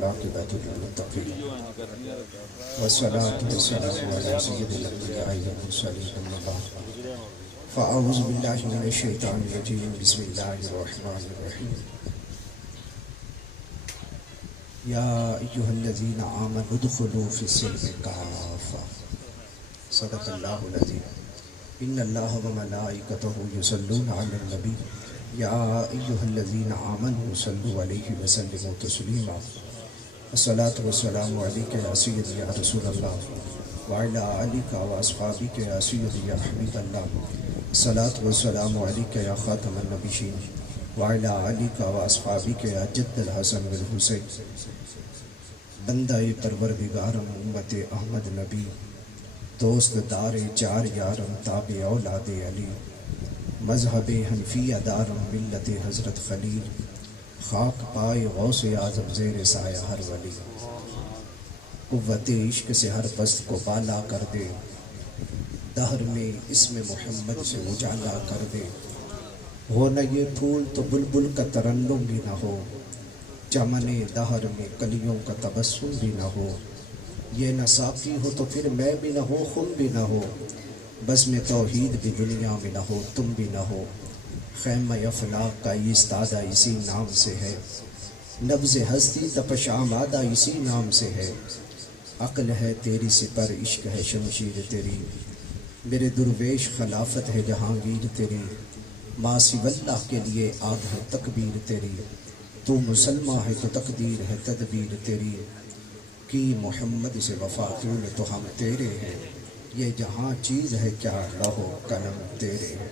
والعاقبۃ للمتقین والصلاة والسلام علی سید الانبیاء والمرسلین اما بعد فاعوذ باللہ من الشیطان الرجیم بسم اللہ الرحمن الرحیم یا ایھا الذین آمنوا ادخلوا فی السلم کافۃ صدق اللہ العظیم ان اللہ وملائکتہ یصلون علی النبی یا ایھا الذین آمنوا صلوا علیہ وسلموا تسلیما الصلاۃ والسلام علیک یا سیدی یا رسول اللہ وعلی آلک واصحابک یا سیدی یا حبیب اللہ الصلاۃ والسلام علیک یا خاتم النبیین وعلی آلک واصحابک یا جد الحسن والحسین بندہ پروردگارم امت احمد نبی دوست دار چار یارم تابع اولاد علی مذہب حنفی دارم ملت حضرت خلیل خاک پائے غوث اعظم زیر سایہ ہر ولی قوت عشق سے ہر پست کو بالا کر دے دہر میں اسم محمد سے اجالا کر دے ہو نہ یہ پھول تو بلبل کا ترنم بھی نہ ہو چمن دہر میں کلیوں کا تبسم بھی نہ ہو یہ نہ ساقی ہو تو پھر میں بھی نہ ہو خم بھی نہ ہو بزم توحید بھی دنیا میں نہ ہو تم بھی نہ ہو خیمہ افلاق کا ایستادہ اسی نام سے ہے نبض ہستی تپش آمادہ اسی نام سے ہے عقل ہے تیری سپر عشق ہے شمشیر تیری میرے درویش خلافت ہے جہانگیر تیری ما سوی اللہ کے لیے آگ ہے تکبیر تیری تو مسلمہ ہے تو تقدیر ہے تدبیر تیری کی محمد سے وفا طول تو ہم تیرے ہیں یہ جہاں چیز ہے کیا لہو قلم تیرے ہیں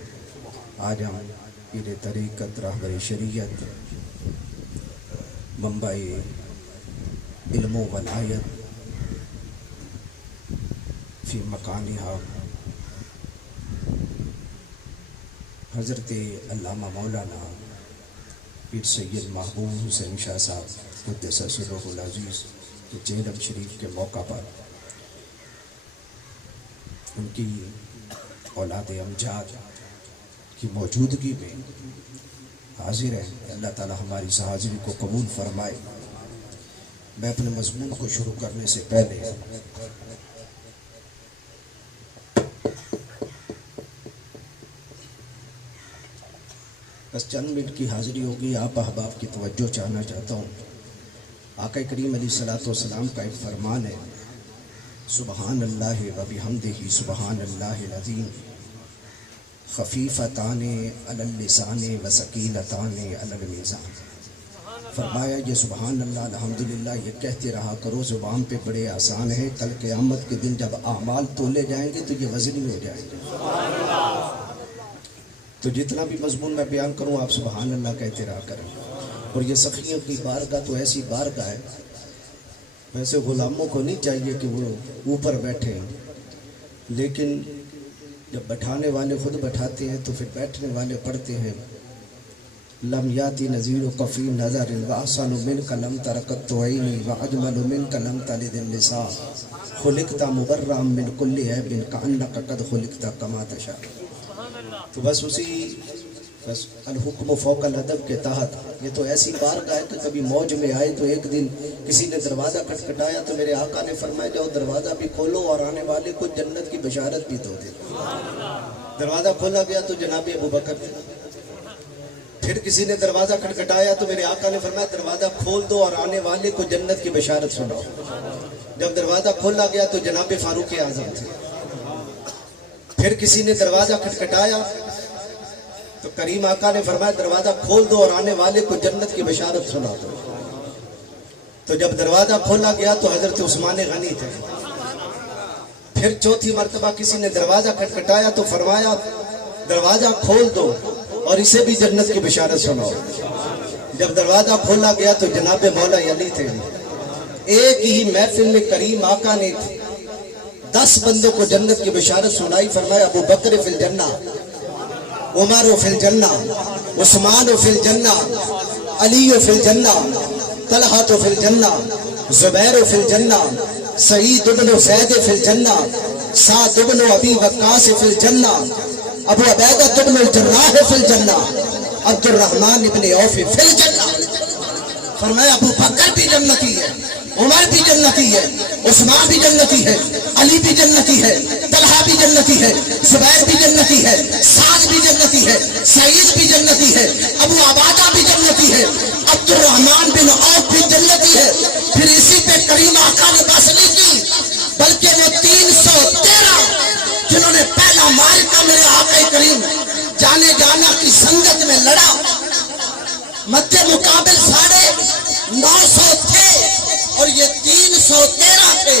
آج ہم پیر طریقت رہبر شریعت منبع علم و ولایت فی مکانہا حضرت علامہ مولانا پیر سید محبوب حسین شاہ صاحب قدس سرہ العزیز کہ جہلم شریف کے موقع پر ان کی اولاد امجاد کی موجودگی میں حاضر ہے. اللہ تعالی ہماری اس حاضری کو قبول فرمائے. میں اپنے مضمون کو شروع کرنے سے پہلے بس چند منٹ کی حاضری ہوگی. آپ احباب کی توجہ چاہنا چاہتا ہوں. آقا کریم علیہ الصلوۃ والسلام کا ایک فرمان ہے سبحان اللہ و بحمدہ سبحان اللہ العظیم خفیفتان علی اللسان و ثقیلتان علی المیزان. فرمایا یہ سبحان اللہ الحمدللہ یہ کہتے رہا کرو زبان پہ بڑے آسان ہے, کل قیامت کے دن جب اعمال تولے جائیں گے تو یہ وزنی ہو جائیں گے. تو جتنا بھی مضمون میں بیان کروں آپ سبحان اللہ کہتے رہا کریں. اور یہ سخیوں کی بارگاہ تو ایسی بارگاہ ہے, ویسے غلاموں کو نہیں چاہیے کہ وہ اوپر بیٹھیں, لیکن جب بٹھانے والے خود بٹھاتے ہیں تو پھر بیٹھنے والے پڑھتے ہیں لم یاتی نذیر کفی نظر واحسن منک لم ترکت عینی واجمل منک لم تلد النساء خلقت مبرئا من کل عیب کانک قد خلقت کما تشاء. تو بس اسی بس الحکم فوق الادب کے تحت یہ تو ایسی بارگاہ ہے کہ کبھی موج میں آئے تو ایک دن کسی نے دروازہ کھٹکھٹایا تو میرے آقا نے فرمایا جاؤ دروازہ بھی کھولو اور آنے والے کو جنت کی بشارت بھی دو دے. دروازہ کھولا گیا تو جناب ابو بکر تھے. پھر کسی نے دروازہ کھٹکھٹایا تو میرے آقا نے فرمایا دروازہ کھول دو اور آنے والے کو جنت کی بشارت سناؤ. جب دروازہ کھولا گیا تو جناب فاروق اعظم تھے. پھر کسی نے دروازہ کھٹکھٹایا تو کریم آقا نے فرمایا دروازہ کھول دو اور آنے والے کو جنت کی بشارت سنا دو. تو جب دروازہ کھولا گیا تو حضرت عثمان غنی تھے. پھر چوتھی مرتبہ کسی نے دروازہ کھٹکھٹایا تو فرمایا دروازہ کھول دو اور اسے بھی جنت کی بشارت سناؤ. جب دروازہ کھولا گیا تو جناب مولا علی تھے. ایک ہی محفل میں کریم آقا نے 10 بندوں کو جنت کی بشارت سنائی. فرمایا ابو بکر فی الجنہ, عمر فی الجنہ, عثمان فی الجنہ, علی فی الجنہ, طلحہ فی الجنہ, زبیر فی الجنہ, سعید بن زید فی الجنہ, سعد بن ابی وقاص فی الجنہ, ابو عبیدہ بن الجراح فی الجنہ, عبد الرحمن بن عوف فی الجنہ. فرمایا ابو بکر بھی جنتی ہے، عمر بھی جنتی ہے، عثمان بھی جنتی ہے، علی بھی جنتی ہے، طلحہ بھی جنتی ہے، زبیر بھی جنتی ہے، سعد بھی جنتی ہے، سعید بھی جنتی ہے، ابو عبادہ بھی جنتی ہے، عبد الرحمن بن عوف بھی جنتی ہے۔ پھر اسی پہ کریم آقا نے بس نہیں کی، بلکہ وہ 313 جنہوں نے پہلا معرکہ میرے آقا کریم جانے جانا کی سنگت میں لڑا، مد مقابل 950 تھے اور یہ 313 تھے،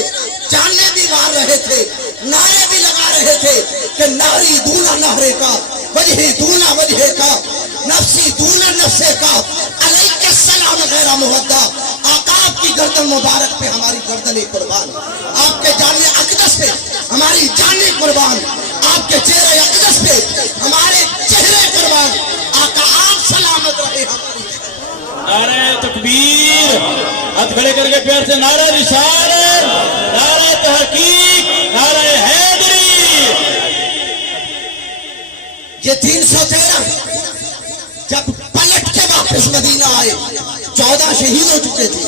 جانے بھی مار رہے تھے، نعرے بھی لگا رہے تھے کہ ناری دونا نہرے کا، وجہ دونا وجہ کا، نفسی دونا نفسے کا، علیک السلام غیر مودہ۔ آقا آپ کی گردن مبارک پہ ہماری گردن قربان، آپ کے جامع اقدس پہ ہماری جانیں قربان، آپ کے چہرے اقدس پہ ہمارے چہرے قربان۔ آقا آپ سلامت رہے ہماری۔ نعرہ تکبیر، ہاتھ کھڑے کر کے پیار سے نعرہ رسالت، نعرہ تحقیق، نعرہ حیدری۔ یہ 313 جب پلٹ کے واپس مدینہ آئے، 14 شہید ہو چکے تھے،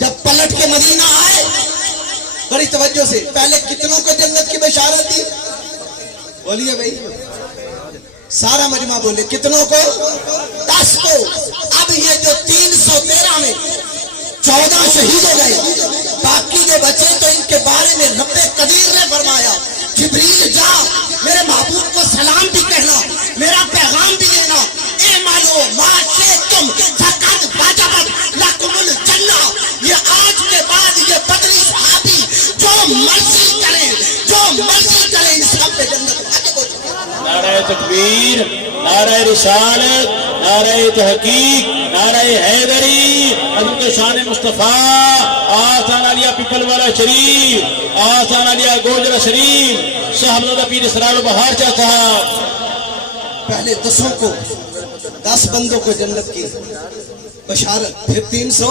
جب پلٹ کے مدینہ آئے بڑی توجہ سے، پہلے کتنوں کو جنت کی بشارت دی؟ بولیے بھائی، سارا مجمع بولے، کتنوں کو؟ 10 کو۔ اب یہ جو 313 میں 14 شہید ہو گئے، باقی جو بچے تو ان کے بارے میں رب قدیر نے فرمایا جبریل جا میرے محبوب کو سلام بھی کہنا، میرا پیغام بھی دینا، اے مالو معاشے تم فقط واجبت لکم الجنہ۔ یہ آج کے بعد یہ بدری صحابی جو مرضی کرے، جو مرضی کرے، ان سب پہ جنت واجب ہو چکی ہے۔ نعرہ تکبیر، نعرہ رسالت، نعرہ تحقیق، نعرہ حیدری۔ حضرت شان مصطفیٰ آسان علیہ پیپل والا شریف، آسان علیہ گوجرہ شریف، صاحبزادہ پیر اسرار البہار چاہ صاحب۔ پہلے 10 کو، 10 بندوں کو جنت کی بشارت، پھر 300،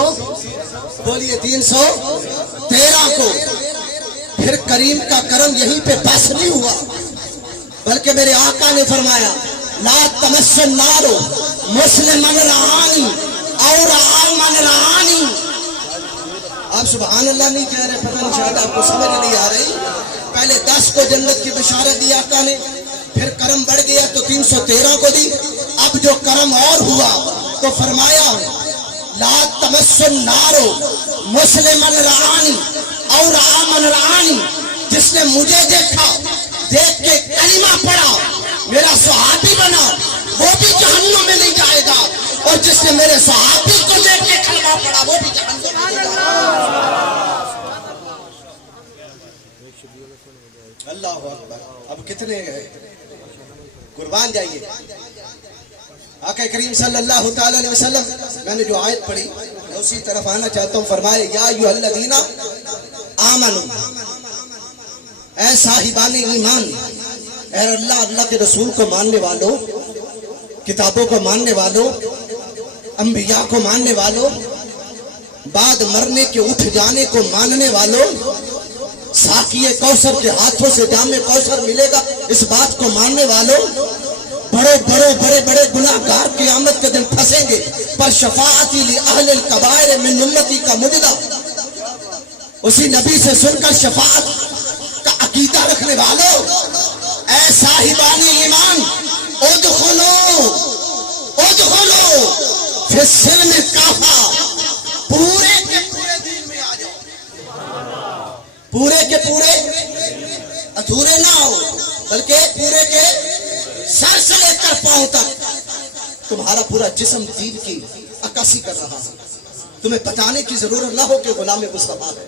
بولیے 313 کو۔ پھر کریم کا کرم یہیں پہ بس نہیں ہوا، بلکہ میرے آقا نے فرمایا لا تمس النار مسلمن رعانی اور عالمن رعانی۔ آپ سبحان اللہ نہیں کہہ رہے، پتہ نہیں شاید آپ کو سمجھ نہیں آ رہی۔ پہلے 10 کو جنت کی بشارت دی آقا نے، پھر کرم بڑھ گیا تو 313 کو دی۔ اب جو کرم اور ہوا تو فرمایا لا تمس النار مسلمن رعانی اور عالمن رعانی۔ جس نے مجھے دیکھا، دیکھ کے کلمہ پڑھا، میرا صحابی بنا، وہ بھی جہنم میں نہیں جائے گا، اور جس نے میرے صحابی کو دیکھ کے کلمہ پڑھا وہ بھی جہنم میں نہیں جائے گا۔ اللہ اکبر۔ اب کتنے گئے؟ قربان جائیے۔ آقا کریم صلی اللہ تعالی علیہ وسلم، میں نے جو آیت پڑھی میں اسی طرف آنا چاہتا ہوں۔ فرمائے یا ایھا الذین آمنوا، اے صاحبان ایمان، اے اللہ کے رسول کو ماننے والوں، کتابوں کو ماننے والوں، انبیاء کو ماننے والوں، بعد مرنے کے اٹھ جانے کو ماننے والوں، ساقی کوثر کے ہاتھوں سے جام کوثر ملے گا اس بات کو ماننے والوں، بڑے گناہ گار قیامت کے دن پھنسیں گے، پر شفاعتی لأہل الکبائر من امتی کا مجدہ، اسی نبی سے سن کر شفاعت کا عقیدہ رکھنے والوں، اے صاحبان ایمان، ادخلو فی السلم کافہ، پورے کے پورے دین میں آ جاؤ، پورے کے پورے، ادھورے نہ ہو، بلکہ پورے کے سر سے لے کر پاؤں تک تمہارا پورا جسم دین کی عکاسی کر رہا ہے۔ تمہیں بتانے کی ضرورت نہ ہو کہ غلام مصطفیٰ ہے،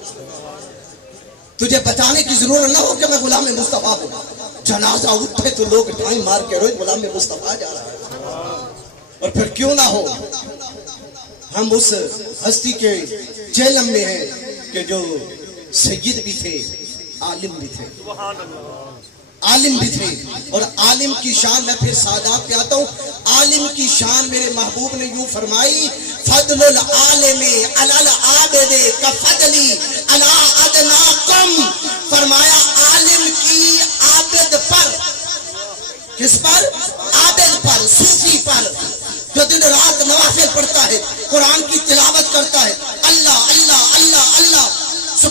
تجھے بتانے کی ضرورت نہ ہو کہ میں غلام مصطفیٰ ہوں۔ جنازہ اٹھے تو لوگ ڈھائی مار کے روئے غلام مصطفیٰ جا رہا ہے۔ اور پھر کیوں نہ ہو، ہم اس ہستی کے جیلم میں ہیں کہ جو سید بھی تھے، عالم بھی تھے، عالم بھی تھے، اور عالم کی شان میں پھر سادات پہ آتا ہوں۔ عالم کی شان میرے محبوب نے یوں فرمائی فضل العالم علی العابد کفضلی علی ادناکم، فرمایا عالم کی عابد پر، کس پر؟ عابد پر، صوفی پر، جو دن رات نوافل پڑھتا ہے، قرآن کی تلاوت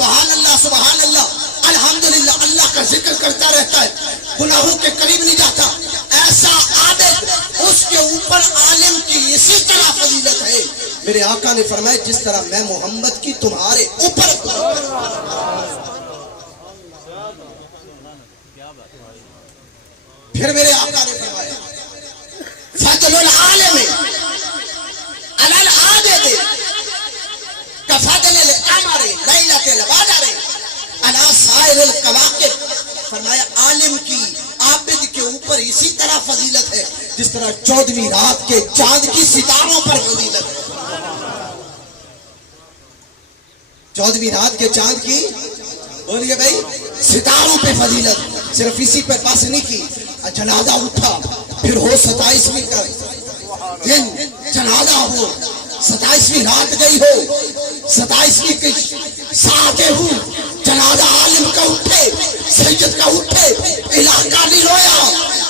سبحان اللہ الحمدللہ اللہ کا ذکر کرتا رہتا ہے، گناہوں کے قریب نہیں جاتا، ایسا عابد اس کے اوپر عالم کی اسی طرح فضیلت ہے۔ میرے آقا نے فرمایا جس طرح میں محمد کی تمہارے اوپر۔ پھر میرے آقا نے فرمایا فضل العالم علی العابد کفضل القمر لیلۃ البدر علی سائر الکواکب۔ فرمایا عالم کی عابد کے اوپر اسی طرح فضیلت ہے جس طرح 14ویں رات کے چاند کی ستاروں پر فضیلت ہے۔ 14ویں رات کے چاند کی بولیے بھائی ستاروں پہ فضیلت، صرف اسی پہ بس نہیں کی، جنازہ اٹھا پھر ہو 27ویں کا دن جنازہ ہو، 27ویں رات گئی ہو، 27ویں کی ساعتیں ہوں، جنازہ عالم کا اٹھے، سید کا اٹھے، علاقہ نہیں رویا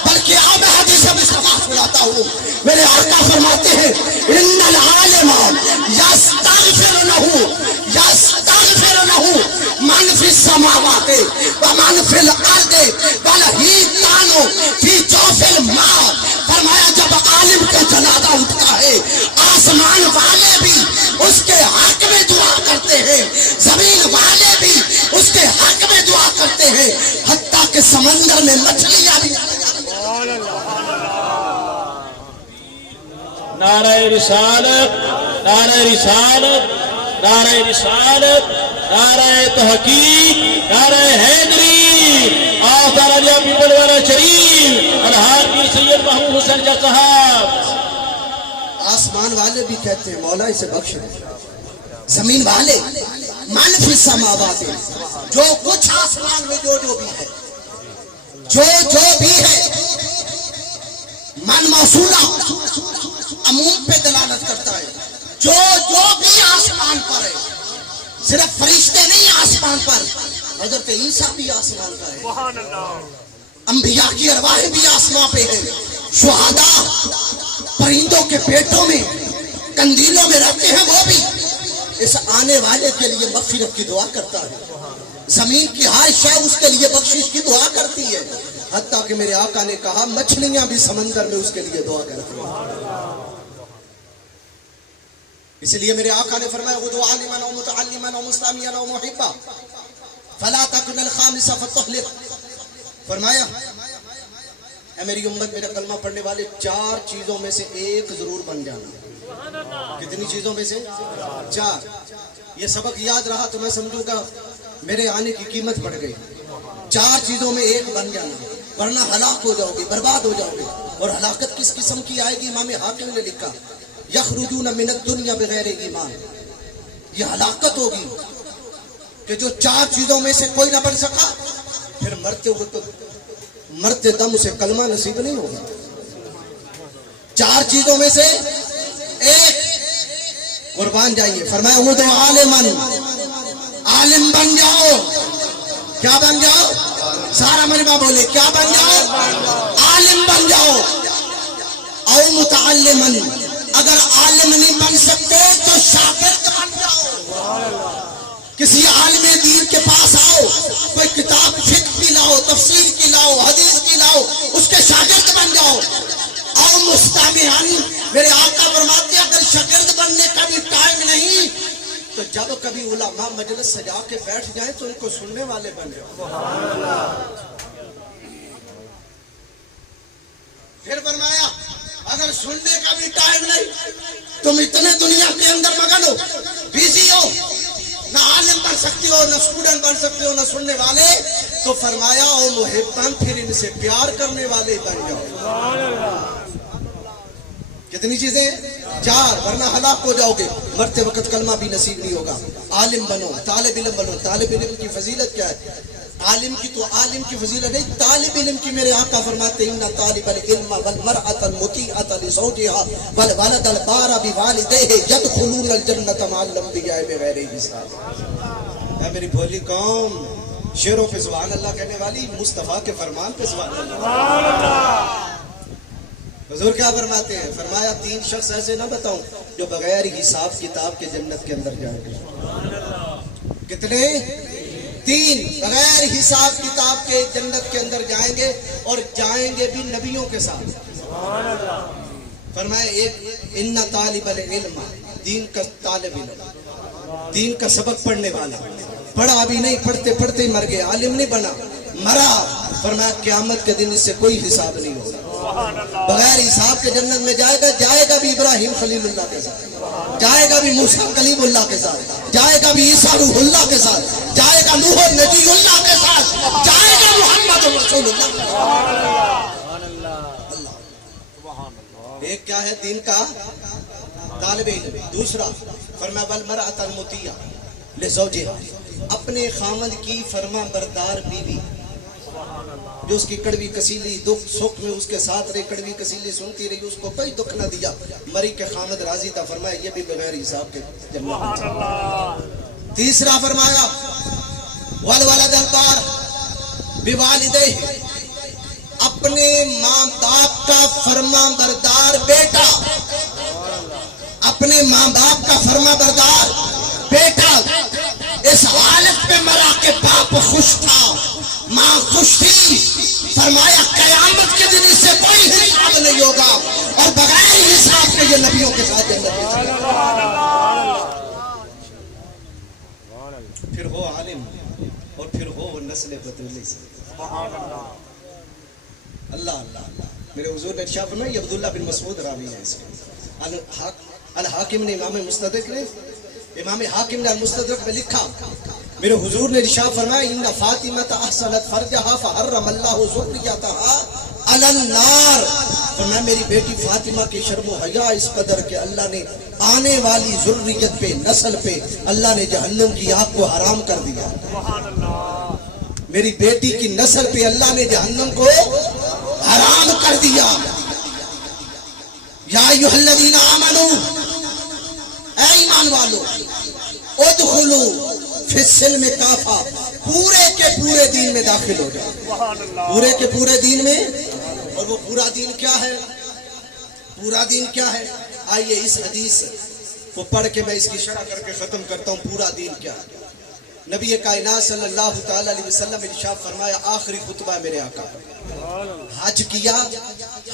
بلکہ اب حدیث مصطفیٰ سناتا ہوں۔ میرے آقا فرماتے ہیں ان العالم یستغفر لہ من فی السماوات ومن فی الارض والحیتان فی جوف الماء۔ فرمایا جب عالم کا جنازہ اٹھتا ہے آسمان والے بھی اس کے حق میں دعا کرتے ہیں، زمین والے بھی اس کے حق میں دعا کرتے ہیں، حتیٰ کہ سمندر میں مچھلیاں بھی۔ نعرہ رسالت، نعرہ رسالت، نعرہ رسالت، نعرہ تحقیق، نعرہ حیدری، آثار علیہ پیپل والا شریف، الہار پیر سید محمود حسین جا صاحب۔ آسمان والے بھی کہتے ہیں مولا اسے بخش دے، زمین والے من فی السماوات، جو کچھ آسمان میں جو بھی ہے، جو بھی ہے، من موصولہ عموم پہ دلالت کرتا ہے، جو بھی آسمان پر ہے، صرف فرشتے نہیں آسمان پر، حضرت عیسیٰ بھی آسمان پر ہے، انبیاء کی ارواح بھی آسمان پہ ہے، شہداء پرندوں کے پیٹوں میں کندیلوں میں رہتے ہیں، وہ بھی اس آنے والے کے لیے مغفرت کی دعا کرتا ہے، زمین کی ہر شے اس کے لیے بخشش کی دعا کرتی ہے، حتیٰ کہ میرے آقا نے کہا مچھلیاں بھی سمندر میں اس کے لیے دعا کرتی ہیں۔ اس لیے میرے آقا نے فرمایا غدو عالما و متعلما و مستعمیا و محبا فلا تکن الخامس فتہلک۔ فرمایا اے میری امت، میرا کلمہ پڑھنے والے 4 چیزوں میں سے ایک ضرور بن جانا۔ کتنی چیزوں میں سے؟ 4۔ یہ سبق یاد رہا تو میں سمجھوں گا میرے آنے کی قیمت بڑھ گئی۔ 4 چیزوں میں ایک بن جانا، ورنہ ہلاک ہو جاؤ گے، برباد ہو جاؤ گے۔ اور ہلاکت کس قسم کی آئے گی؟ امام حاکم نے لکھا یخرجون من الدنیا بغیر ایمان۔ یہ ہلاکت ہوگی کہ جو 4 چیزوں میں سے کوئی نہ بن سکا، پھر مرتے دم اسے کلمہ نصیب نہیں ہوگا۔ 4 چیزوں میں سے ایک، قربان جائیے، فرمایا وہ تو عالم بن جاؤ۔ کیا بن جاؤ؟ سارا مجمع بولے کیا بن جاؤ؟ عالم بن جاؤ۔ او متعلمن، اگر عالم نہیں بن سکتے تو شاگرد بن جاؤ۔ کسی عالم دین کے پاس آؤ، کوئی کتاب فقہ کی لاؤ، تفسیر کی لاؤ، حدیث کی لاؤ، اس کے شاگرد بن جاؤ۔ او مستمعن، میرے آقا فرماتے ہیں اگر شاگرد بننے کا بھی ٹائم نہیں تو جب کبھی علماء مجلس سجا کے بیٹھ جائیں تو ان کو سننے والے بن جاؤ۔ پھر فرمایا اگر سننے کا بھی ٹائم نہیں، تم اتنے دنیا کے اندر مگن ہو، بیزی ہو، نہ عالم بن سکتے ہو، نہ اسٹوڈنٹ بن سکتے ہو، نہ سننے والے، تو فرمایا او محبان، پھر ان سے پیار کرنے والے بن جاؤ۔ کتنی چیزیں؟ 4، ورنہ ہلاک ہو جاؤ گے، مرتے وقت کلمہ بھی نصیب نہیں ہوگا۔ عالم بنو، طالب علم بنو۔ طالب علم کی فضیلت کیا ہے؟ عالم کی تو عالم کی فضیلت نہیں، طالب علم کی میرے آقا فرماتے ہیں ان طالب العلم والمرأة المطیعة لزوجها والولد البار بوالدیہ یدخلون الجنۃ مع الانبیاء بغیر حساب۔ اے میری بھولی قوم، شعروں پہ سبحان اللہ کہنے والی، مصطفیٰ کے فرمان پہ سبحان اللہ۔ حضور کیا فرماتے ہیں؟ فرمایا 3 شخص ایسے نہ بتاؤں جو بغیر حساب کتاب کے جنت کے اندر جائیں گے۔ کتنے؟ تین بغیر حساب کتاب کے جنت کے اندر جائیں گے اور جائیں گے بھی نبیوں کے ساتھ. فرمایا ایک ان طالب العلم دین کا طالب علم دین کا سبق پڑھنے والا پڑھا بھی نہیں پڑھتے پڑھتے ہی مر گیا عالم نہیں بنا مرا. فرمایا قیامت کے دن اس سے کوئی حساب نہیں ہوگا. بغیر حساب کے جنت میں جائے گا بھی ابراہیم خلیل اللہ کے ساتھ جائے گا بھی موسیٰ کلیم اللہ کے ساتھ جائے گا بھی عیسیٰ روح اللہ کے ساتھ جائے گا نوح نبی اللہ کے ساتھ جائے گا محمد رسول اللہ. ایک کیا ہے دین کا طالب علم. دوسرا فرمایا والمرأۃ المطیع لزوجها اپنے خامد کی فرما بردار بیوی جو اس کی کڑوی کسیلی دکھ سکھ میں اس کے ساتھ رہی کڑوی کسیلی سنتی رہی اس کو کوئی دکھ نہ دیا مری کے خامد راضی تھا. فرمایا یہ بھی بغیر حساب کے جنت. تیسرا فرمایا والولد البار بوالدیہ اپنے ماں باپ کا فرما بردار بیٹا اپنے ماں باپ کا فرما بردار بیٹا اس حالت میں مرا کہ باپ خوش تھا ماں خوش تھی. فرمایا قیامت کے دن اس سے کوئی حساب نہیں ہوگا اور بغیر حساب کے یہ نبیوں کے ساتھ جنت میں چلے گا. پھر ہو عالم اور پھر ہو وہ نسل بطولی سے. اللہ اللہ اللہ. میرے حضور نے ارشاد فرمایا یہ عبداللہ بن مسعود راوی ہے اس کے. الحاکم نے امام مستدرک نے امام حاکم نے المستدرک میں لکھا میرے حضور نے ارشاد فرمایا ان فاطمہ احسنت فرجہا فحرم اللہ ذریتہا علی النار. فرمایا میری بیٹی فاطمہ کی شرم و حیا اس قدر کہ اللہ نے آنے والی ذریت پہ نسل پہ اللہ نے جہنم کی آگ کو حرام کر دیا. میری بیٹی کی نسل پہ اللہ نے جہنم کو حرام کر دیا. یا ایھا الذین آمنوا اے ایمان والو ادخلوا فی السلم کافہ پورے کے پورے دین میں داخل ہو جاؤ. پورے کے پورے دین میں. اور وہ پورا دین کیا ہے پورا دین کیا ہے آئیے اس حدیث کو پڑھ کے میں اس کی شرح کر کے ختم کرتا ہوں. پورا دین کیا ہے. نبی کائنات صلی اللہ تعالی علیہ وسلم ارشاد فرمایا آخری خطبہ ہے میرے آقا. حج کیا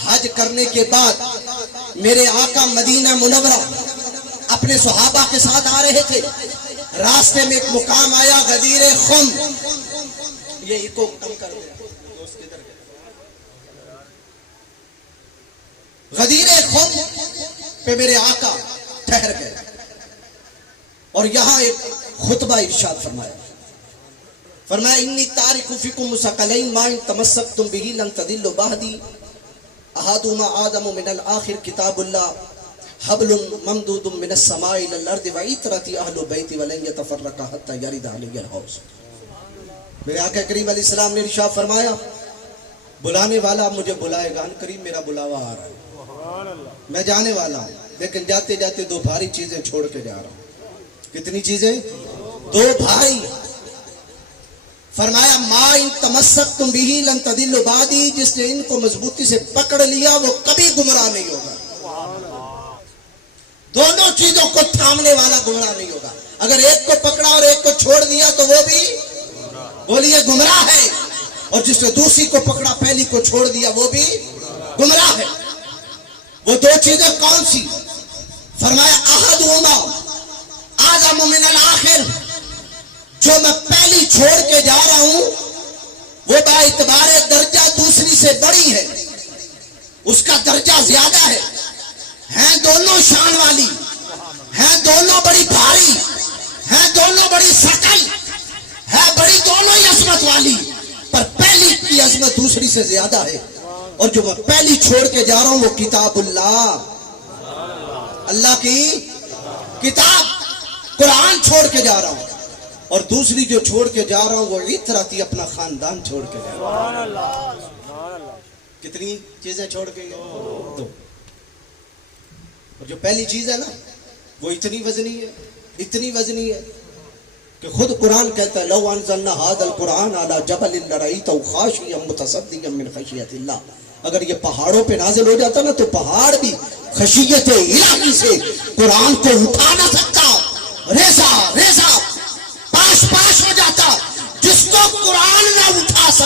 حج کرنے کے بعد میرے آقا مدینہ منورہ اپنے صحابہ کے ساتھ آ رہے تھے. راستے میں ایک مقام آیا غدیر خم. یہ ایکو کم کر دیا غدیر خم پہ میرے آقا ٹھہر گئے اور یہاں ایک خطبہ ارشاد فرمایا. فرمایا انی تارک فیکم ثقلین ما ان تمسکتم به لن تضلوا بعدی احدهما آدم من الاخر کتاب اللہ حبل ممدود من السماء الى الارض وعترتی اہل بیت ولن يتفرقا حتى يرد علی الحوض. میرے آقا کریم علیہ السلام نے ارشاد فرمایا بلانے والا مجھے بلائے گا. ان قریب میرا بلاوا آ رہا ہے میں جانے والا ہوں لیکن جاتے جاتے دو بھاری چیزیں چھوڑ کے جا رہا ہوں. کتنی چیزیں؟ دو بھائی. فرمایا ما ان تمسکتم به لن تضلوا بعدی جس نے ان کو مضبوطی سے پکڑ لیا وہ کبھی گمراہ نہیں ہوگا. دونوں چیزوں کو تھامنے والا گمراہ نہیں ہوگا. اگر ایک کو پکڑا اور ایک کو چھوڑ دیا تو وہ بھی بولیے گمراہ ہے اور جس نے دوسری کو پکڑا پہلی کو چھوڑ دیا وہ بھی گمراہ ہے. وہ دو چیزیں کون سی؟ فرمایا احدہما آدم من الآخر جو میں پہلی چھوڑ کے جا رہا ہوں وہ با اعتبار درجہ دوسری سے بڑی ہے. اس کا درجہ زیادہ ہے. ہیں دونوں شان والی ہیں دونوں بڑی بھاری ہیں دونوں بڑی ثقل ہے بڑی دونوں ہی عظمت والی پر پہلی کی عظمت دوسری سے زیادہ ہے. اور جو میں پہلی چھوڑ کے جا رہا ہوں وہ کتاب اللہ اللہ کی کتاب قرآن چھوڑ کے جا رہا ہوں اور دوسری جو چھوڑ کے جا رہا ہوں وہ عطرتی اپنا خاندان چھوڑ کے جا رہا ہوں. کتنی چیزیں چھوڑ کے گئے؟ دو. اور جو پہلی چیز ہے نا وہ اتنی وزنی ہے کہ خود قرآن کہتا ہے لو انزلنا هذا القرآن على جبل لرأيته خاشعا متصدعا من خشیت اللہ. اگر یہ پہاڑوں پہ نازل ہو جاتا نا تو پہاڑ بھی خشیت الہی سے قرآن کو اٹھا نہ سکتا. ریزا پاش ہو جاتا.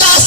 10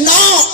9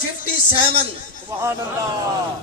57।